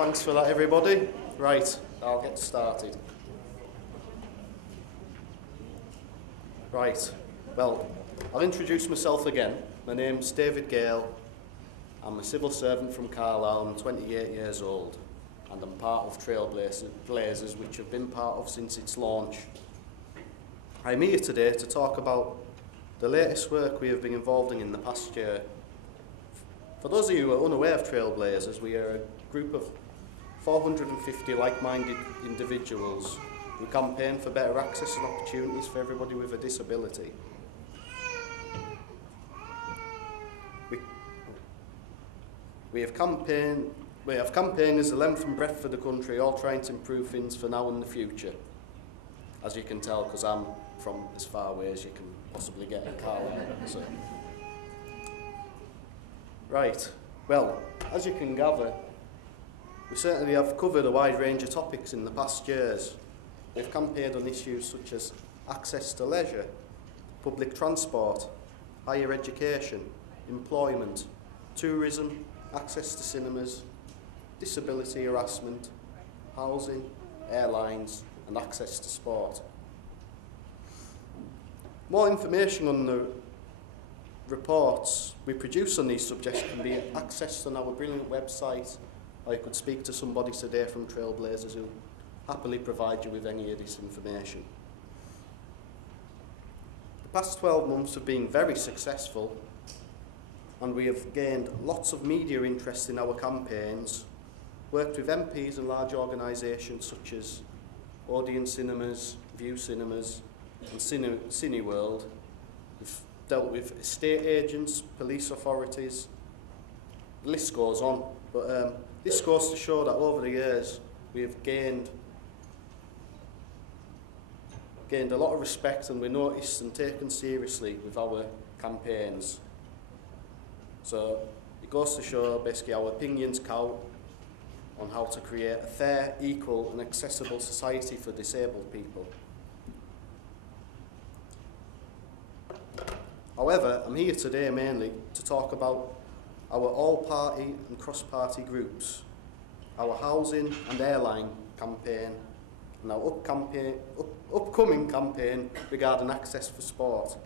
Thanks for that, everybody. Right, I'll get started. Right, well, I'll introduce myself again. My name's David Gale. I'm a civil servant from Carlisle. I'm 28 years old, and I'm part of Trailblazers, which I've been part of since its launch. I'm here today to talk about the latest work we have been involved in the past year. For those of you who are unaware of Trailblazers, we are a group of 450 like-minded individuals who campaign for better access and opportunities for everybody with a disability. We have campaigners the length and breadth of the country, all trying to improve things for now and the future. As you can tell, because I'm from as far away as you can possibly get in Carlisle. So. Right, well, as you can gather, we certainly have covered a wide range of topics in the past years. We've campaigned on issues such as access to leisure, public transport, higher education, employment, tourism, access to cinemas, disability harassment, housing, airlines, and access to sport. More information on the reports we produce on these subjects can be accessed on our brilliant website, or you could speak to somebody today from Trailblazers who happily provide you with any of this information. The past 12 months have been very successful, and we have gained lots of media interest in our campaigns, worked with MPs and large organisations such as Odeon Cinemas, View Cinemas and Cineworld. We've dealt with estate agents, police authorities, the list goes on, but this goes to show that over the years we have gained a lot of respect, and we're noticed and taken seriously with our campaigns. So it goes to show basically our opinions count on how to create a fair, equal and accessible society for disabled people. However, I'm here today mainly to talk about our all-party and cross-party groups, our housing and airline campaign, and our upcoming campaign regarding access for sport.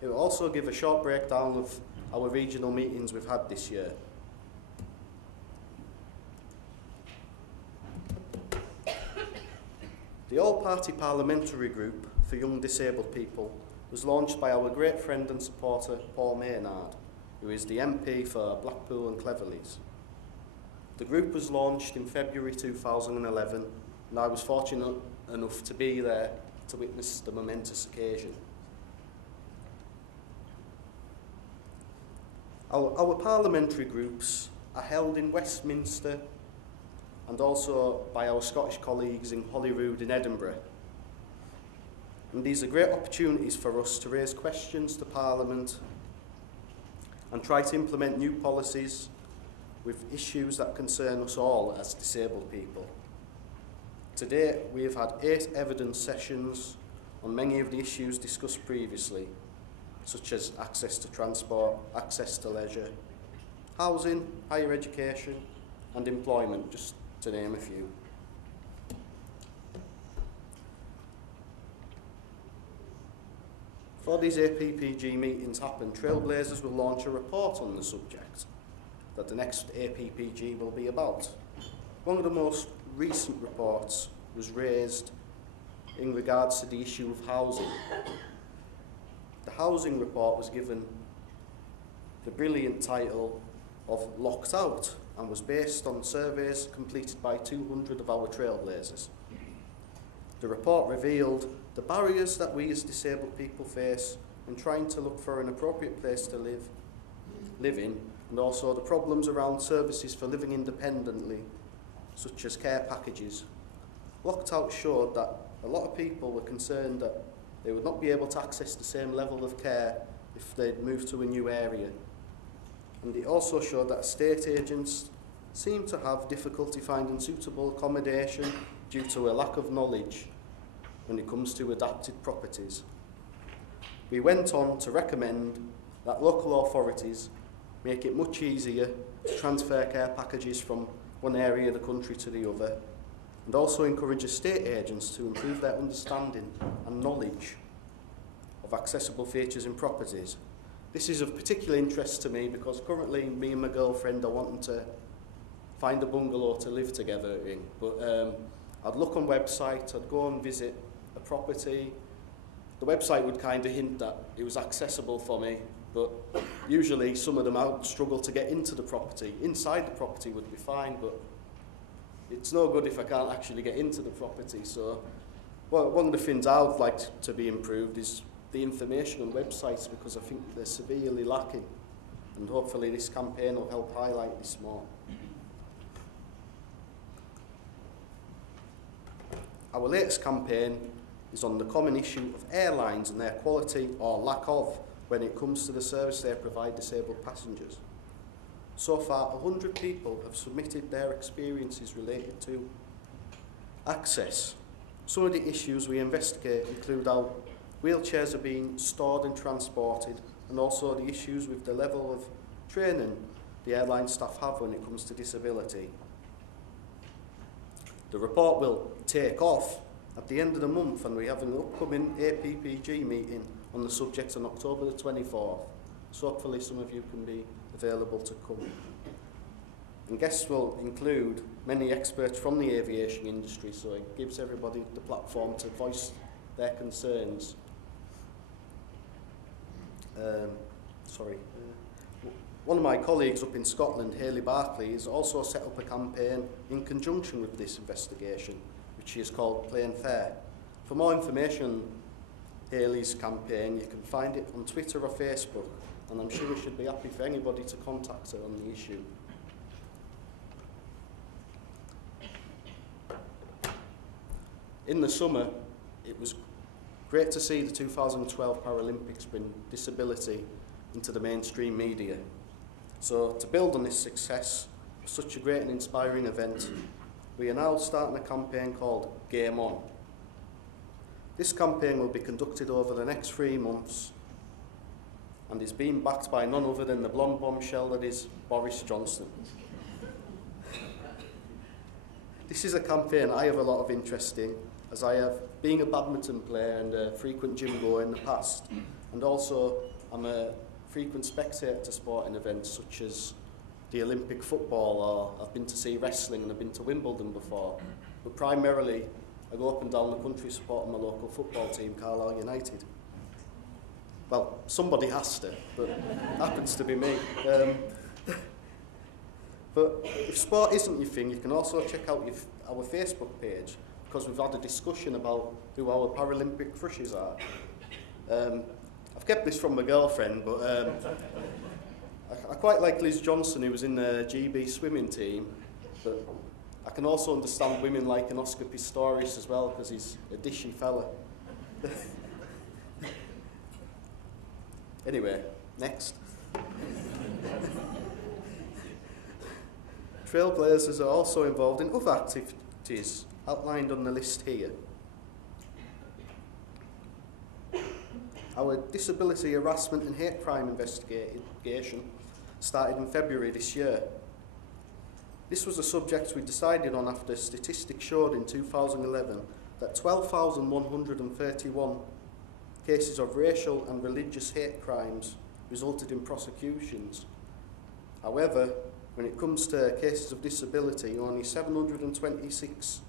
It will also give a short breakdown of our regional meetings we've had this year. The All-Party Parliamentary Group for Young Disabled People was launched by our great friend and supporter Paul Maynard, who is the MP for Blackpool and Cleverleys. The group was launched in February 2011, and I was fortunate enough to be there to witness the momentous occasion. Our parliamentary groups are held in Westminster and also by our Scottish colleagues in Holyrood in Edinburgh. And these are great opportunities for us to raise questions to Parliament and try to implement new policies with issues that concern us all as disabled people. To date, we have had 8 evidence sessions on many of the issues discussed previously, such as access to transport, access to leisure, housing, higher education and employment, just to name a few. Before these APPG meetings happen, Trailblazers will launch a report on the subject that the next APPG will be about. One of the most recent reports was raised in regards to the issue of housing. The housing report was given the brilliant title of Locked Out and was based on surveys completed by 200 of our Trailblazers. The report revealed the barriers that we as disabled people face in trying to look for an appropriate place to live in, and also the problems around services for living independently, such as care packages. Locked Out showed that a lot of people were concerned that they would not be able to access the same level of care if they'd moved to a new area. And it also showed that estate agents seem to have difficulty finding suitable accommodation due to a lack of knowledge when it comes to adapted properties. We went on to recommend that local authorities make it much easier to transfer care packages from one area of the country to the other, and also encourage estate agents to improve their understanding and knowledge of accessible features in properties. This is of particular interest to me because currently me and my girlfriend are wanting to find a bungalow to live together in, but I'd look on website, I'd go and visit a property. The website would kind of hint that it was accessible for me, but usually some of them out struggle to get into the property. Inside the property would be fine, but it's no good if I can't actually get into the property. So well, one of the things I would like to be improved is the information on websites, because I think they're severely lacking, and hopefully this campaign will help highlight this more. Our latest campaign is on the common issue of airlines and their quality or lack of when it comes to the service they provide disabled passengers. So far, 100 people have submitted their experiences related to access. Some of the issues we investigate include how wheelchairs are being stored and transported, and also the issues with the level of training the airline staff have when it comes to disability. The report will take off at the end of the month, and we have an upcoming APPG meeting on the subject on October the 24th. So hopefully some of you can be available to come. And guests will include many experts from the aviation industry, so it gives everybody the platform to voice their concerns. One of my colleagues up in Scotland, Hayley Barclay, has also set up a campaign in conjunction with this investigation, which she has called Plain Fair. For more information on Hayley's campaign, you can find it on Twitter or Facebook, and I'm sure we should be happy for anybody to contact her on the issue. In the summer, it was great to see the 2012 Paralympics bring disability into the mainstream media. So to build on this success of such a great and inspiring event, we are now starting a campaign called Game On. This campaign will be conducted over the next 3 months and is being backed by none other than the blonde bombshell that is Boris Johnson. This is a campaign I have a lot of interest in, as I have been a badminton player and a frequent gym goer in the past, and also I'm a frequent spectator to sporting events such as the Olympic football, or I've been to see wrestling and I've been to Wimbledon before. But primarily, I go up and down the country supporting my local football team, Carlisle United. Well, somebody has to, but it happens to be me. But if sport isn't your thing, you can also check out our Facebook page, because we've had a discussion about who our Paralympic crushes are. I've kept this from my girlfriend, but I quite like Liz Johnson, who was in the GB swimming team, but I can also understand women liking Oscar Pistorius as well, because he's a dishy fella. Anyway, next. Trailblazers are also involved in other activities outlined on the list here. Our disability harassment and hate crime investigation started in February this year. This was a subject we decided on after statistics showed in 2011 that 12,131 cases of racial and religious hate crimes resulted in prosecutions. However, when it comes to cases of disability, only 726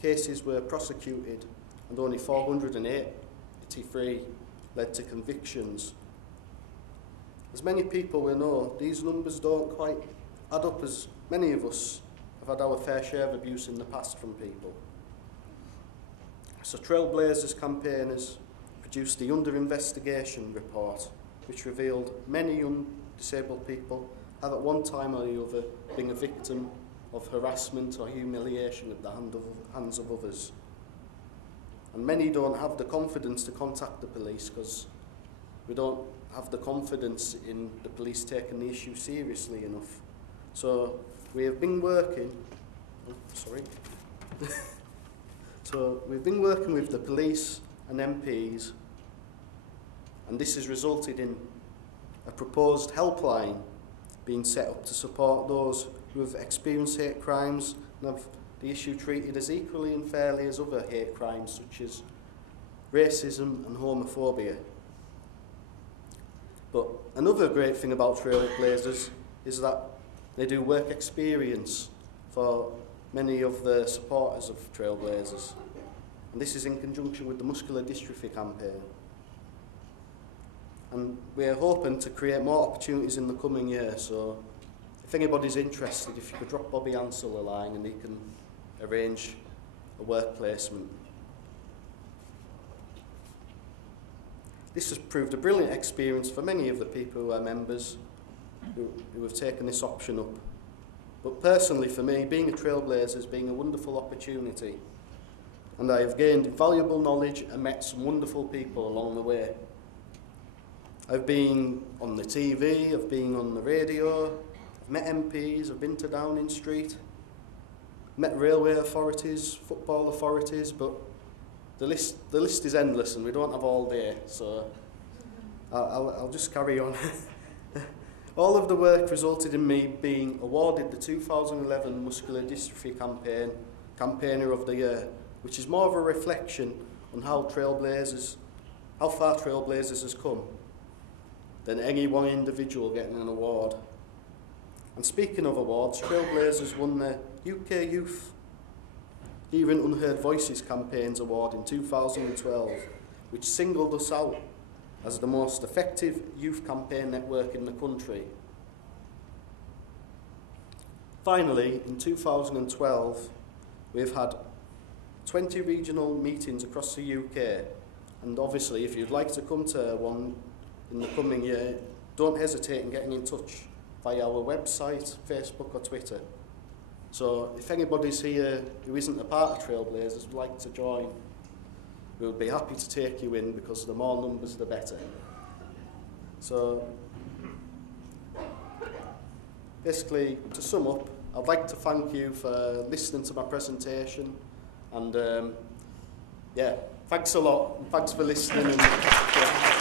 cases were prosecuted and only 483 led to convictions. As many people will know, these numbers don't quite add up, as many of us have had our fair share of abuse in the past from people. So Trailblazers campaigners produced the Under Investigation report, which revealed many young disabled people have at one time or the other been a victim of harassment or humiliation at the hands of others. And many don't have the confidence to contact the police because we don't have the confidence in the police taking the issue seriously enough. So we have been working, so we've been working with the police and MPs, and this has resulted in a proposed helpline being set up to support those who have experienced hate crimes and have the issue treated as equally and fairly as other hate crimes such as racism and homophobia. But another great thing about Trailblazers is that they do work experience for many of the supporters of Trailblazers. And this is in conjunction with the Muscular Dystrophy campaign. And we're hoping to create more opportunities in the coming year, so if anybody's interested, if you could drop Bobby Ansell a line and he can arrange a work placement. This has proved a brilliant experience for many of the people who are members who have taken this option up. But personally for me, being a Trailblazer has been a wonderful opportunity, and I have gained valuable knowledge and met some wonderful people along the way. I've been on the TV, I've been on the radio, I've met MPs, I've been to Downing Street, met railway authorities, football authorities, but the list is endless and we don't have all day, so I'll just carry on. All of the work resulted in me being awarded the 2011 Muscular Dystrophy Campaigner of the Year, which is more of a reflection on how far Trailblazers has come than any one individual getting an award. And speaking of awards, Trailblazers won the UK Youth Hearing Unheard Voices Campaigns Award in 2012, which singled us out as the most effective youth campaign network in the country. Finally, in 2012, we've had 20 regional meetings across the UK, and obviously if you'd like to come to one in the coming year, don't hesitate in getting in touch via our website, Facebook or Twitter. So if anybody's here who isn't a part of Trailblazers would like to join, we'll be happy to take you in, because the more numbers the better. So basically, to sum up, I'd like to thank you for listening to my presentation, and yeah, thanks a lot, and thanks for listening. And, yeah.